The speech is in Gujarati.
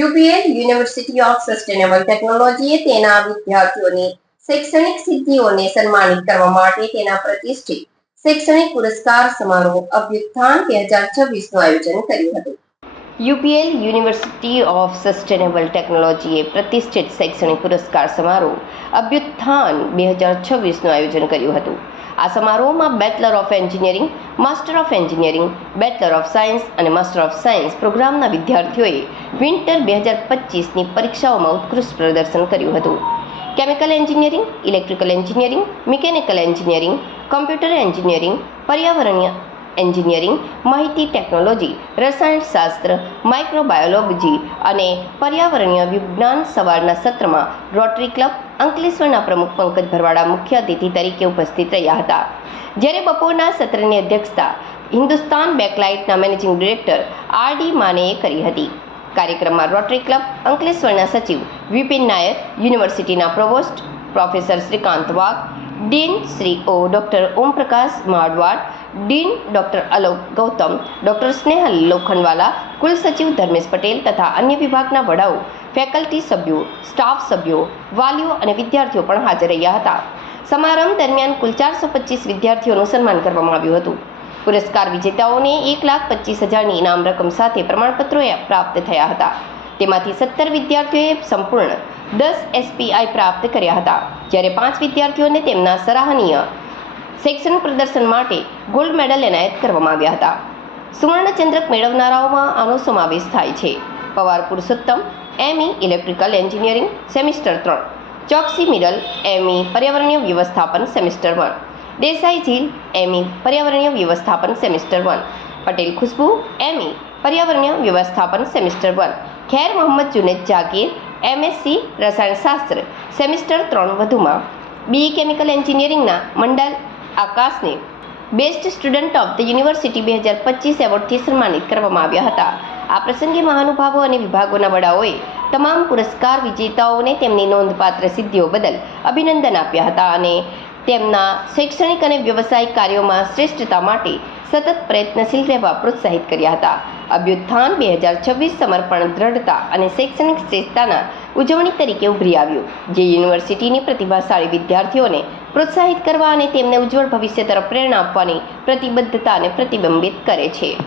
યુપીએલ યુનિવર્સિટી ઓફ સસ્ટેનેબલ ટેકનોલોજીએ તેના વિદ્યાર્થીઓની શૈક્ષણિક સિદ્ધિઓને સન્માનિત કરવા માટે તેના પ્રતિષ્ઠિત શૈક્ષણિક પુરસ્કાર સમારોહ અભ્યુત્થાન 2026નું આયોજન કર્યું હતું. યુપીએલ યુનિવર્સિટી ઓફ સસ્ટેનેબલ ટેકનોલોજીએ પ્રતિષ્ઠિત શૈક્ષણિક પુરસ્કાર સમારોહ અભ્યુત્થાન 2026નું આયોજન કર્યું હતું. આ સમારોહમાં bachelor of engineering, master of engineering, bachelor of science અને માસ્ટર ઓફ સાયન્સ પ્રોગ્રામના વિદ્યાર્થીઓએ વિન્ટર 2025ની પરીક્ષાઓમાં ઉત્કૃષ્ટ પ્રદર્શન કર્યું હતું. Chemical engineering, electrical engineering, mechanical engineering, computer engineering, પર્યાવરણીય એન્જિનિયરિંગ, માહિતી ટેકનોલોજી, રસાયણશાસ્ત્ર, માઇક્રોબાયોલોજી અને પર્યાવરણીય વિજ્ઞાન સવારના સત્રમાં રોટરી ક્લબ અંકલેશ્વરના પ્રમુખ પંકજ ભરવાડા મુખ્ય અતિથિ તરીકે ઉપસ્થિત રહ્યા હતા. જ્યારે બપોરના સત્રની અધ્યક્ષતા હિન્દુસ્તાન બેકલાઇટના મેનેજિંગ ડિરેક્ટર આર.ડી. માનેએ કરી હતી. કાર્યક્રમમાં રોટરી ક્લબ અંકલેશ્વરના સચિવ વિપિન નાયર, યુનિવર્સિટીના provost professor Shrikant Wagh, dean Shri ઓ doctor Omprakash Madvad, dean doctor Alok Gautam, doctor Snehal Lokhandwala, કુલસચિવ ધર્મેશ પટેલ તથા અન્ય વિભાગના વડાઓ, ફેકલ્ટી સભ્યો, સ્ટાફ સભ્યો, વાલીઓ અને વિદ્યાર્થીઓ પણ હાજર રહ્યા હતા. સમારંભ દરમિયાન કુલ 425 વિદ્યાર્થીઓનું સન્માન કરવામાં આવ્યું હતું. પુરસ્કાર વિજેતાઓને 1,25,000ની ઇનામ રકમ સાથે પ્રમાણપત્રો પ્રાપ્ત થયા હતા. તેમાંથી 17 વિદ્યાર્થીઓએ સંપૂર્ણ 10 SPI પ્રાપ્ત કર્યા હતા, જ્યારે 5 વિદ્યાર્થીઓને તેમના સરાહનીય શૈક્ષણિક પ્રદર્શન માટે ગોલ્ડ મેડલ એનાયત કરવામાં આવ્યા હતા. સુવર્ણચંદ્રક મેળવનારાઓમાં આનો સમાવેશ થાય છે: Pawar Purushottam, ME electrical engineering semester 3, Choksi middle, ME પર્યાવરણીય વ્યવસ્થાપન સેમિસ્ટર 1, દેસાઈ ઝીલ, ME પર્યાવરણીય વ્યવસ્થાપન સેમિસ્ટર 1, પટેલ ખુશ્બુ, ME પર્યાવરણીય વ્યવસ્થાપન સેમિસ્ટર 1, ખેર મોહમ્મદ જુનેદ જાગીર, MSc રસાયણશાસ્ત્ર સેમિસ્ટર 3. વધુમાં BE કેમિકલ એન્જિનિયરિંગના મંડલ આકાશને best student of the university 2025 એવોર્ડથી સન્માનિત કરવામાં આવ્યા હતા. આ પ્રસંગે મહાનુભાવો અને વિભાગોના વડાઓએ તમામ પુરસ્કાર વિજેતાઓને તેમની નોંધપાત્ર સિદ્ધિઓ બદલ અભિનંદન આપ્યા હતા અને તેમના શૈક્ષણિક અને વ્યવસાયિક કાર્યોમાં શ્રેષ્ઠતા માટે સતત પ્રયત્નશીલ રહેવા પ્રોત્સાહિત કર્યા હતા. અભ્યુત્થાન 2026 સમર્પણ, દ્રઢતા અને શૈક્ષણિક શ્રેષ્ઠતાના ઉજવણી તરીકે ઉભરી આવ્યું, જે યુનિવર્સિટીની પ્રતિભાશાળી વિદ્યાર્થીઓને પ્રોત્સાહિત કરવા અને તેમને ઉજ્જવળ ભવિષ્ય તરફ પ્રેરણા આપવાની પ્રતિબદ્ધતાને પ્રતિબિંબિત કરે છે.